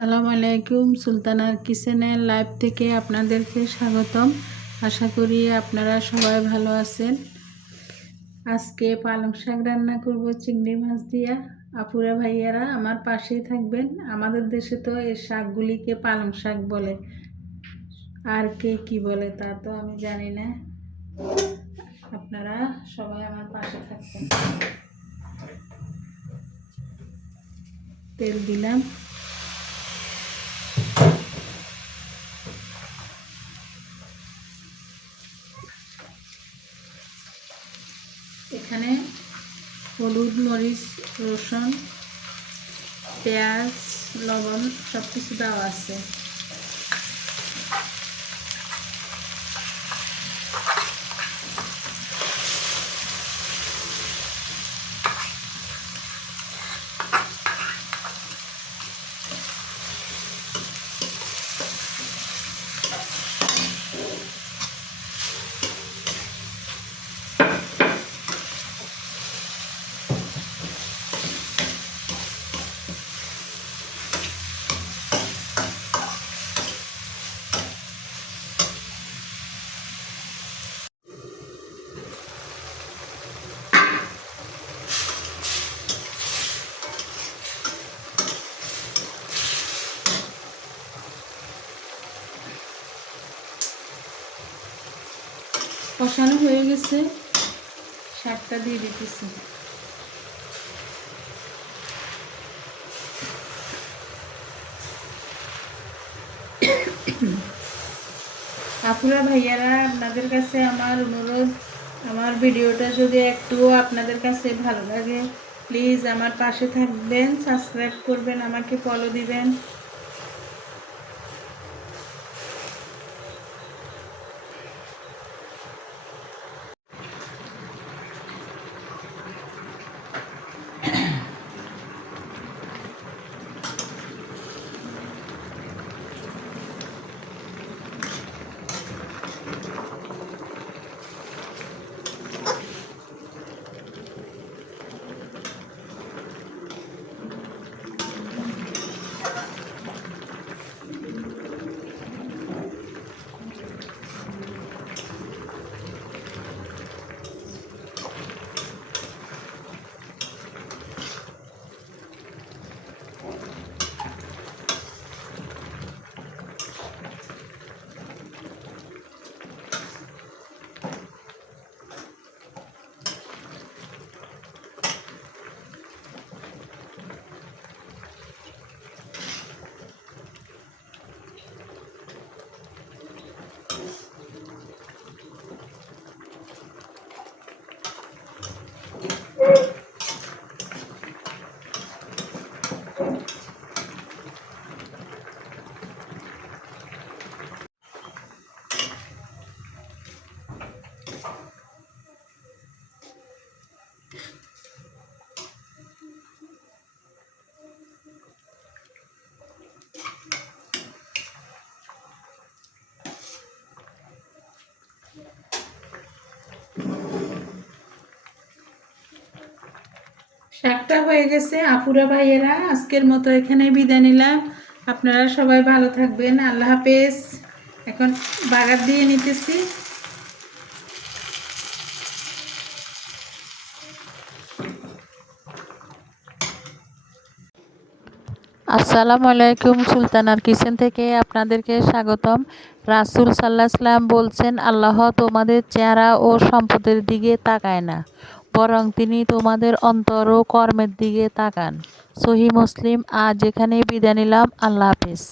আসসালামু আলাইকুম। সুলতানার কিচেনের লাইভ থেকে আপনাদেরকে স্বাগতম। আশা করি আপনারা সবাই ভালো আছেন। আজকে পালং শাক রান্না করব চিংড়ি মাছ দিয়া। আপুরা ভাইয়ারা আমার পাশেই থাকবেন। আমাদের দেশে তো এই শাকগুলিকে পালং শাক বলে, আর কে কি বলে তা তো আমি জানি না। আপনারা সবাই আমার পাশে থাকবেন। তেল দিলাম, এখানে হলুদ, মরিচ, রসুন, পেঁয়াজ, লবণ সব কিছু দেওয়া আছে। কষানো হয়ে গেছে, শাকটা দিয়ে দিতেছি। আপুরা ভাইয়ারা, আপনাদের কাছে আমার অনুরোধ, আমার ভিডিওটা যদি একটু আপনাদের কাছে ভালো লাগে প্লিজ আমার পাশে থাকবেন, সাবস্ক্রাইব করবেন, আমাকে ফলো দিবেন। শাকটা হয়ে গেছে। আপুরা ভাইয়েরা, আজকের মতো এখানে বিদায় নিলাম। আপনারা সবাই ভালো থাকবেন। আল্লাহ হাফেজ। এখন বাগার দিয়ে নিতেছি। আসসালামু আলাইকুম। সুলতানার কিচেন থেকে আপনাদেরকে স্বাগতম। রাসূল সাল্লাল্লাহু আলাইহি ওয়াসাল্লাম বলছেন, আল্লাহ তোমাদের চেহারা ও সম্পদের দিকে তাকায় না, বরং তিনি তোমাদের অন্তর ও কর্মের দিকে তাকান। সহিহ মুসলিম। আজ এখানেই বিদায় নিলাম। আল্লাহ হাফেজ।